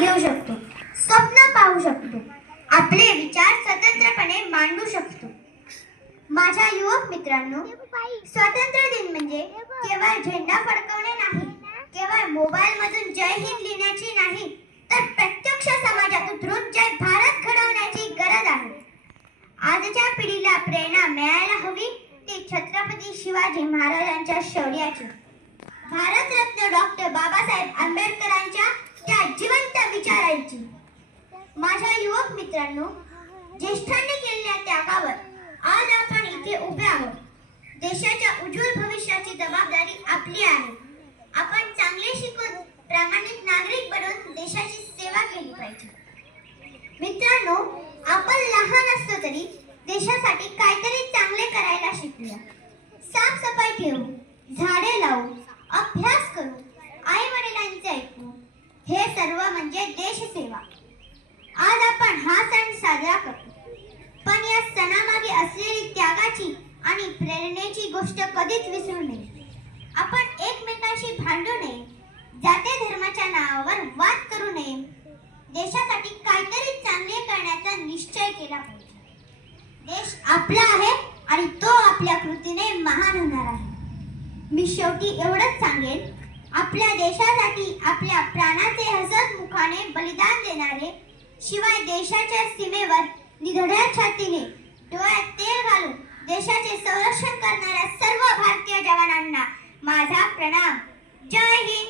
घेऊ शकतो, स्वप्न पाहू शकतो, आपले विचार स्वतंत्रपणे मांडू शकतो. माझ्या युवक मित्रांनो, स्वातंत्र्य दिन म्हणजे केवळ झेंडा फडकवणे नाही, केवळ मोबाईल मधून जय हिंद लिहिण्याची नाही, तर प्रत्यक्ष समाजात उतरून जय भारत घडवण्याची गरज आहे. आजच्या पिढीला प्रेरणा मिळायला हवी ती छत्रपती शिवाजी महाराजांच्या शौर्याची, भारतरत्न डॉक्टर बाबासाहेब आंबेडकरांच्या त्या जिवंत विचारांची. माझ्या युवक मित्रांनो, ज्येष्ठांनी केलेल्या त्यागावर आज आपण इथे उभे आहोत. देशाच्या उज्ज्वल भविष्याची जबाबदारी आपली आहे. आपण चांगले शिकून प्रामाणिक नागरिक बनून देशाची सेवा केली पाहिजे. मित्रांनो, आपण लहान असलो तरी देशासाठी काहीतरी चांगले करायला शिकूया. साफसफाई ठेवू, झाडे लावू, अभ्यास करू, आई वडिलांचे ऐकू, हे सर्व म्हणजे देशसेवा. आज आपण हा सण साजरा करतो, पण या सणामागे असलेली त्यागाची आणि प्रेरणेची गोष्ट कधीच विसरू नये. आपण एकमेकांशी भांडू नये, जाती धर्माच्या नावावर वाद करू नये, देशासाठी काहीतरी चांगले करण्याचा निश्चय केला पाहिजे. देश आपला आहे आणि तो आपल्या कृतीने महान होणार आहे. मी शेवटी एवढंच सांगेन, आपल्या देशासाठी आपल्या प्राणाचे हसत मुखाने बलिदान देणारे, शिवाय देशाच्या सीमेवर निधड्या छातीने डोळ्यात तेल घालून देशाचे संरक्षण करणाऱ्या सर्व भारतीय जवानांना माझा प्रणाम. जय हिंद.